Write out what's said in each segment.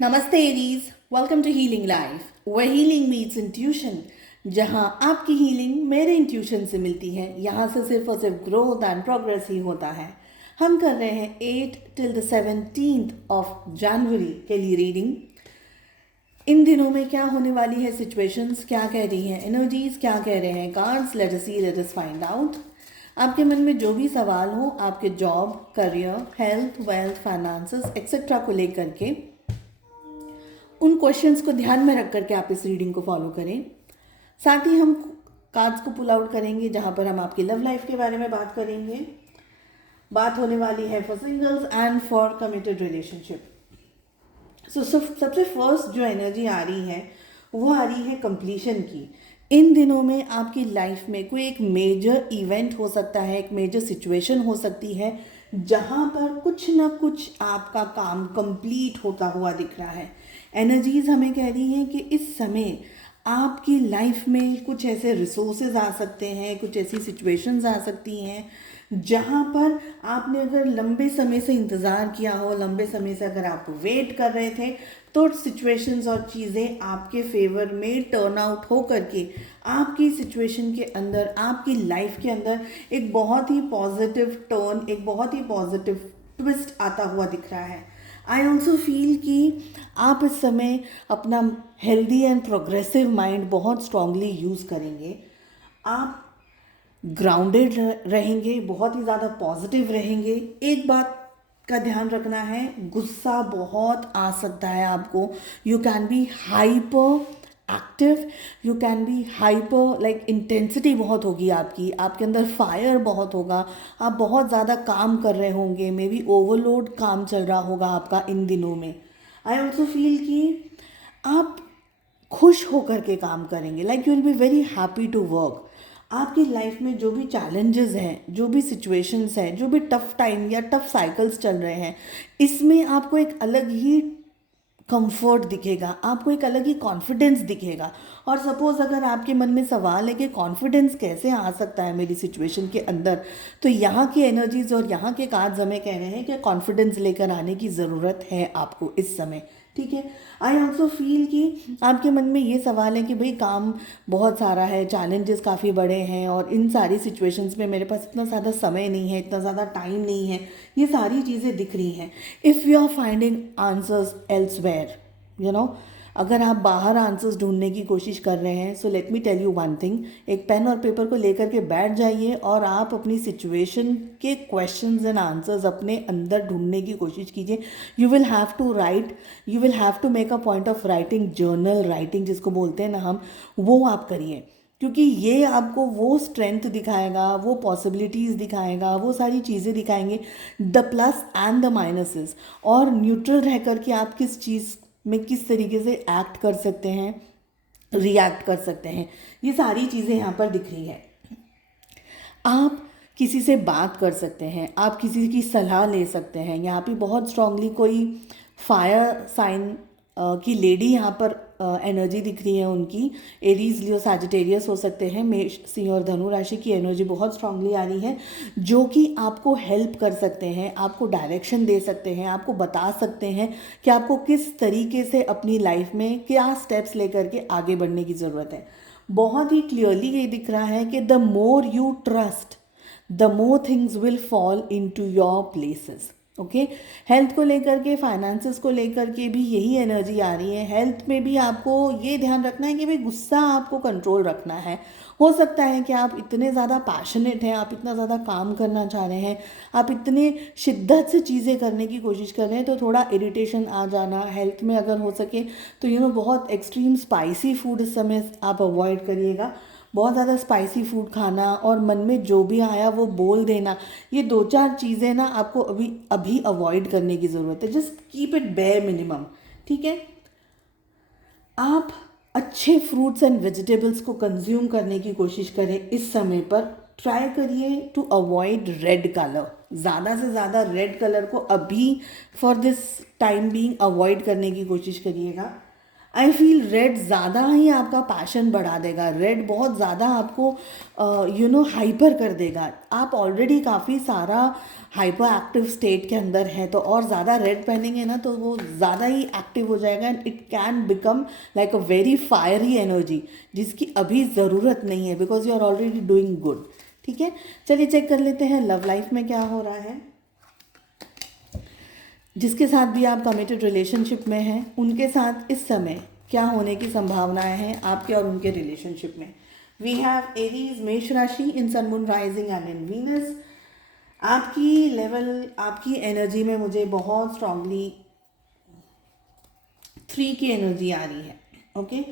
नमस्ते Aries, welcome to healing life where healing meets intuition. जहां आपकी हीलिंग मेरे इंट्यूशन से मिलती है। यहाँ से सिर्फ और सिर्फ ग्रोथ एंड प्रोग्रेस ही होता है। हम कर रहे हैं 8 till the 17th of January के लिए रीडिंग। इन दिनों में क्या होने वाली है सिचुएशंस, क्या कह रही हैं एनर्जीज, क्या कह रहे हैं कार्ड्स, लेट अस सी, लेट अस फाइंड आउट। आपके मन में जो भी सवाल हो आपके job, career, health, wealth, finances etcetera को लेकर के, उन क्वेश्चंस को ध्यान में रख करके आप इस रीडिंग को फॉलो करें। साथ ही हम कार्ड्स को पुल आउट करेंगे जहां पर हम आपकी लव लाइफ के बारे में बात करेंगे। बात होने वाली है for singles and for committed relationship. सबसे फर्स्ट जो एनर्जी आ रही है वो आ रही है कंप्लीशन की। इन दिनों में आपकी लाइफ में कोई एक मेजर इवेंट हो सकता है, एक मेजर सिचुएशन हो सकती है जहां पर कुछ ना कुछ आपका काम कंप्लीट होता हुआ दिख रहा है। एनर्जीज हमें कह रही हैं कि इस समय आपकी लाइफ में कुछ ऐसे रिसोर्सेज आ सकते हैं, कुछ ऐसी सिचुएशंस आ सकती हैं जहाँ पर आपने अगर लंबे समय से इंतज़ार किया हो, लंबे समय से अगर आप वेट कर रहे थे, तो सिचुएशंस और चीज़ें आपके फेवर में टर्न आउट हो करके आपकी सिचुएशन के अंदर, आपकी लाइफ के अंदर एक बहुत ही पॉजिटिव टर्न, एक बहुत ही पॉजिटिव ट्विस्ट आता हुआ दिख रहा है। आई ऑल्सो फील कि आप इस समय अपना हेल्दी एंड प्रोग्रेसिव माइंड बहुत स्ट्रांगली यूज़ करेंगे। आप ग्राउंडेड रहेंगे, बहुत ही ज़्यादा पॉजिटिव रहेंगे। एक बात का ध्यान रखना है, गुस्सा बहुत आ सकता है आपको। You can be hyper active, you can be hyper, like intensity बहुत होगी आपकी, आपके अंदर फायर बहुत होगा, आप बहुत ज़्यादा काम कर रहे होंगे, मे बी ओवरलोड काम चल रहा होगा आपका इन दिनों में। आई ऑल्सो फील कि आप खुश होकर के काम करेंगे, like you will be very happy to work. आपकी लाइफ में जो भी चैलेंजेस हैं, जो भी सिचुएशंस हैं, जो भी टफ टाइम या टफ साइकिल्स चल रहे हैं, इसमें आपको एक अलग ही कंफर्ट दिखेगा, आपको एक अलग ही कॉन्फिडेंस दिखेगा। और सपोज अगर आपके मन में सवाल है कि कॉन्फिडेंस कैसे आ सकता है मेरी सिचुएशन के अंदर, तो यहाँ की एनर्जीज और यहाँ के कार्ड्स हमें कह रहे हैं कि कॉन्फिडेंस लेकर आने की ज़रूरत है आपको इस समय। ठीक है। आई ऑल्सो फील कि आपके मन में ये सवाल है कि भाई काम बहुत सारा है, चैलेंजेस काफ़ी बड़े हैं और इन सारी सिचुएशंस में मेरे पास इतना ज़्यादा समय नहीं है, इतना ज़्यादा टाइम नहीं है, ये सारी चीज़ें दिख रही हैं। If you are finding answers elsewhere, you know, अगर आप बाहर आंसर्स ढूंढने की कोशिश कर रहे हैं, so let me tell you one thing, एक पेन और पेपर को लेकर के बैठ जाइए और आप अपनी सिचुएशन के क्वेश्चंस एंड आंसर्स अपने अंदर ढूंढने की कोशिश कीजिए। You will have to write, you will have to make a point of writing, journal writing जिसको बोलते हैं ना हम, वो आप करिए, क्योंकि ये आपको वो स्ट्रेंथ दिखाएगा, वो पॉसिबिलिटीज़ दिखाएगा, वो सारी चीज़ें दिखाएंगे, the plus and the minuses, और न्यूट्रल रह करके आप किस चीज़ में किस तरीके से एक्ट कर सकते हैं, रिएक्ट कर सकते हैं, ये सारी चीज़ें यहाँ पर दिख रही है। आप किसी से बात कर सकते हैं, आप किसी की सलाह ले सकते हैं। यहाँ पे बहुत स्ट्रांगली कोई फायर साइन की लेडी यहाँ पर एनर्जी दिख रही है उनकी। एरीज, लियो, सैजिटेरियस हो सकते हैं। मेष, सिंह और धनु राशि की एनर्जी बहुत स्ट्रांगली आ रही है, जो कि आपको हेल्प कर सकते हैं, आपको डायरेक्शन दे सकते हैं, आपको बता सकते हैं कि आपको किस तरीके से अपनी लाइफ में क्या स्टेप्स लेकर के आगे बढ़ने की ज़रूरत है। बहुत ही क्लियरली ये दिख रहा है कि the more you trust, the more things will fall in to your places. Okay. Health को लेकर के, फाइनेंसेस को लेकर के भी यही एनर्जी आ रही है। हेल्थ में भी आपको ये ध्यान रखना है कि भाई गुस्सा आपको कंट्रोल रखना है। हो सकता है कि आप इतने ज़्यादा पैशनेट हैं, आप इतना ज़्यादा काम करना चाह रहे हैं, आप इतने शिद्दत से चीज़ें करने की कोशिश कर रहे हैं, तो थोड़ा इरिटेशन आ जाना। हेल्थ में अगर हो सके तो बहुत एक्सट्रीम स्पाइसी फूड इस समय आप अवॉइड करिएगा। बहुत ज़्यादा स्पाइसी फूड खाना और मन में जो भी आया वो बोल देना, ये दो चार चीज़ें ना आपको अभी अवॉइड करने की ज़रूरत है। Just keep it bare minimum. ठीक है। आप अच्छे फ्रूट्स एंड वेजिटेबल्स को कंज्यूम करने की कोशिश करें इस समय पर। ट्राई करिए टू अवॉइड रेड कलर, ज़्यादा से ज़्यादा रेड कलर को अभी for this time being avoid करने की कोशिश करिएगा। आई फील रेड ज़्यादा ही आपका पैशन बढ़ा देगा, रेड बहुत ज़्यादा आपको हाइपर कर देगा। आप ऑलरेडी काफ़ी सारा हाइपर एक्टिव स्टेट के अंदर है, तो और ज़्यादा रेड पहनेंगे ना तो वो ज़्यादा ही एक्टिव हो जाएगा and it can become like a very fiery energy जिसकी अभी ज़रूरत नहीं है, because you are already doing good. ठीक है, चलिए चेक कर लेते हैं लव लाइफ में क्या हो रहा है। जिसके साथ भी आप कमिटेड रिलेशनशिप में हैं उनके साथ इस समय क्या होने की संभावनाएं हैं आपके और उनके रिलेशनशिप में। वी हैव एरीज मेष राशि in sun moon rising and in Venus. आपकी लेवल, आपकी एनर्जी में मुझे बहुत स्ट्रांगली 3 की एनर्जी आ रही है। Okay,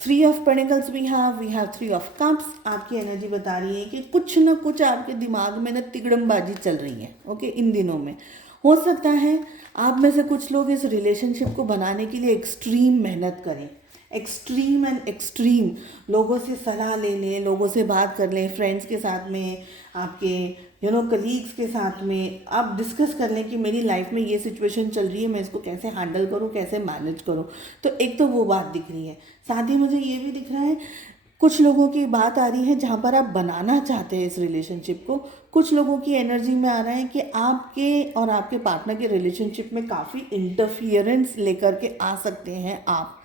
3 of pentacles we have 3 of cups. आपकी एनर्जी बता रही है कि कुछ ना कुछ आपके दिमाग में ना तिकड़मबाजी चल रही है। ओके, इन दिनों में हो सकता है आप में से कुछ लोग इस रिलेशनशिप को बनाने के लिए एक्सट्रीम मेहनत करें, एक्सट्रीम एंड एक्सट्रीम लोगों से सलाह ले लें, लोगों से बात कर लें, फ्रेंड्स के साथ में, आपके कलीग्स के साथ में आप डिस्कस कर लें कि मेरी लाइफ में ये सिचुएशन चल रही है, मैं इसको कैसे हैंडल करूँ, कैसे मैनेज करूँ। तो एक तो वो बात दिख रही है। साथ ही मुझे ये भी दिख रहा है कुछ लोगों की बात आ रही है जहाँ पर आप बनाना चाहते हैं इस रिलेशनशिप को। कुछ लोगों की एनर्जी में आ रहा है कि आपके और आपके पार्टनर के रिलेशनशिप में काफ़ी इंटरफियरेंस लेकर के आ सकते हैं आप,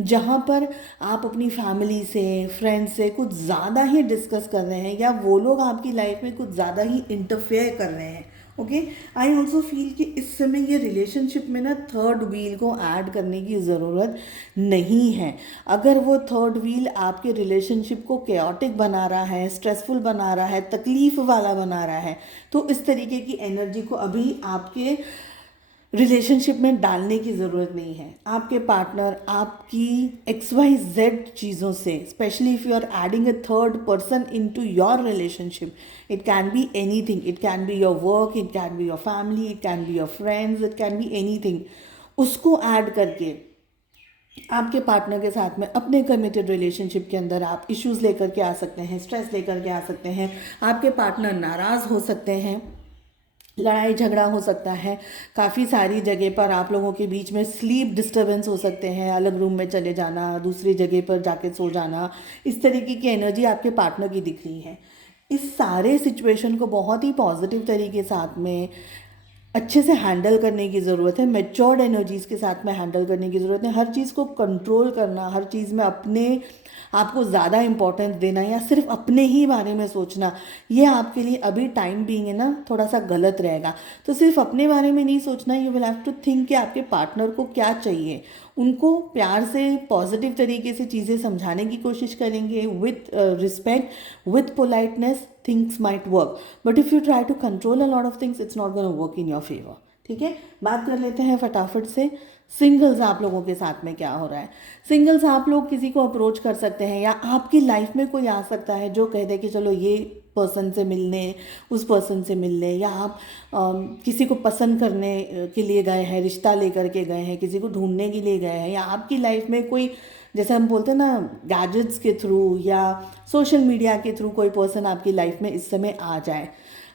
जहाँ पर आप अपनी फैमिली से, फ्रेंड्स से कुछ ज़्यादा ही डिस्कस कर रहे हैं या वो लोग आपकी लाइफ में कुछ ज़्यादा ही इंटरफेयर कर रहे हैं। ओके, आई ऑल्सो फील कि इस समय ये रिलेशनशिप में ना थर्ड व्हील को ऐड करने की ज़रूरत नहीं है। अगर वो थर्ड व्हील आपके रिलेशनशिप को केओटिक बना रहा है, स्ट्रेसफुल बना रहा है, तकलीफ़ वाला बना रहा है, तो इस तरीके की एनर्जी को अभी आपके रिलेशनशिप में डालने की ज़रूरत नहीं है। आपके पार्टनर आपकी XYZ चीज़ों से, specially if you are adding a third person into your relationship, it can be anything, it can be your work, it can be your family, it can be your friends, it can be anything. उसको add करके आपके partner के साथ में अपने committed relationship के अंदर आप इश्यूज़ लेकर के आ सकते हैं, स्ट्रेस लेकर के आ सकते हैं, आपके पार्टनर नाराज़ हो सकते हैं, लड़ाई झगड़ा हो सकता है, काफ़ी सारी जगह पर आप लोगों के बीच में स्लीप डिस्टर्बेंस हो सकते हैं, अलग रूम में चले जाना, दूसरी जगह पर जाके सो जाना, इस तरीके की एनर्जी आपके पार्टनर की दिख रही है। इस सारे सिचुएशन को बहुत ही पॉजिटिव तरीके साथ में अच्छे से हैंडल करने की ज़रूरत है, मैच्योर्ड एनर्जीज़ के साथ में हैंडल करने की ज़रूरत है। हर चीज़ को कंट्रोल करना, हर चीज़ में अपने आपको ज़्यादा इम्पोर्टेंस देना या सिर्फ अपने ही बारे में सोचना, ये आपके लिए अभी टाइम बीइंग है ना थोड़ा सा गलत रहेगा। तो सिर्फ अपने बारे में नहीं सोचना, you will have to think कि आपके पार्टनर को क्या चाहिए। उनको प्यार से पॉजिटिव तरीके से चीज़ें समझाने की कोशिश करेंगे, with respect, with politeness, things might work. But if you try to control a lot of things, it's not gonna work in your favour. ठीक है, बात कर लेते हैं फटाफट से सिंगल्स आप लोगों के साथ में क्या हो रहा है। सिंगल्स आप लोग किसी को अप्रोच कर सकते हैं या आपकी लाइफ में कोई आ सकता है जो कह दे कि चलो ये पर्सन से मिलने, उस पर्सन से मिलने, या आप किसी को पसंद करने के लिए गए हैं, रिश्ता लेकर के गए हैं, किसी को ढूंढने के लिए गए हैं, या आपकी लाइफ में कोई, जैसे हम बोलते हैं ना, गैजेट्स के थ्रू या सोशल मीडिया के थ्रू कोई पर्सन आपकी लाइफ में इस समय आ जाए,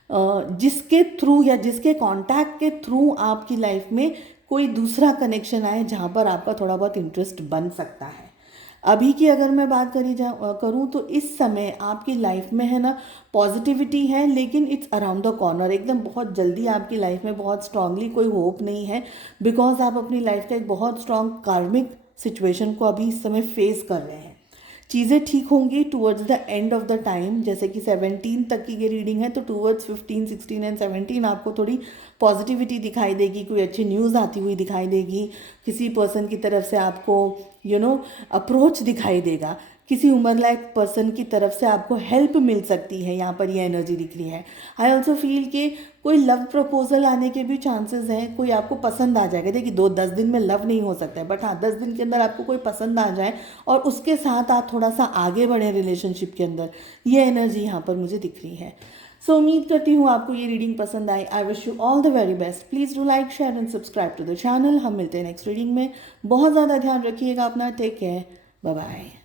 जिसके थ्रू या जिसके कांटेक्ट के थ्रू आपकी लाइफ में कोई दूसरा कनेक्शन आए जहाँ पर आपका थोड़ा बहुत इंटरेस्ट बन सकता है। अभी की अगर मैं बात करूँ तो इस समय आपकी लाइफ में है ना पॉजिटिविटी है, लेकिन इट्स अराउंड द कॉर्नर, एकदम बहुत जल्दी आपकी लाइफ में बहुत स्ट्रांगली कोई होप नहीं है, बिकॉज आप अपनी लाइफ का एक बहुत स्ट्रांग कार्मिक सिचुएशन को अभी इस समय फेस कर रहे हैं। चीज़ें ठीक होंगी towards the end of the time, जैसे कि 17 तक की ये रीडिंग है, तो टूवर्ड्स 15, 16 एंड 17 आपको थोड़ी पॉजिटिविटी दिखाई देगी, कोई अच्छी न्यूज़ आती हुई दिखाई देगी, किसी पर्सन की तरफ से आपको अप्रोच दिखाई देगा, किसी उम्र लायक पर्सन की तरफ से आपको हेल्प मिल सकती है, यहाँ पर ये एनर्जी दिख रही है। आई ऑल्सो फील कि कोई लव प्रपोजल आने के भी चांसेस हैं, कोई आपको पसंद आ जाएगा। देखिए 10 दिन में लव नहीं हो सकता है, बट हाँ 10 दिन के अंदर आपको कोई पसंद आ जाए और उसके साथ आप थोड़ा सा आगे बढ़ें रिलेशनशिप के अंदर, ये एनर्जी यहाँ पर मुझे दिख रही है। सो उम्मीद करती हूँ आपको ये रीडिंग पसंद आई। I wish you all the very best. Please do like, share and subscribe to the channel. हम मिलते हैं नेक्स्ट रीडिंग में। बहुत ज़्यादा ध्यान रखिएगा अपना। Take care, bye bye.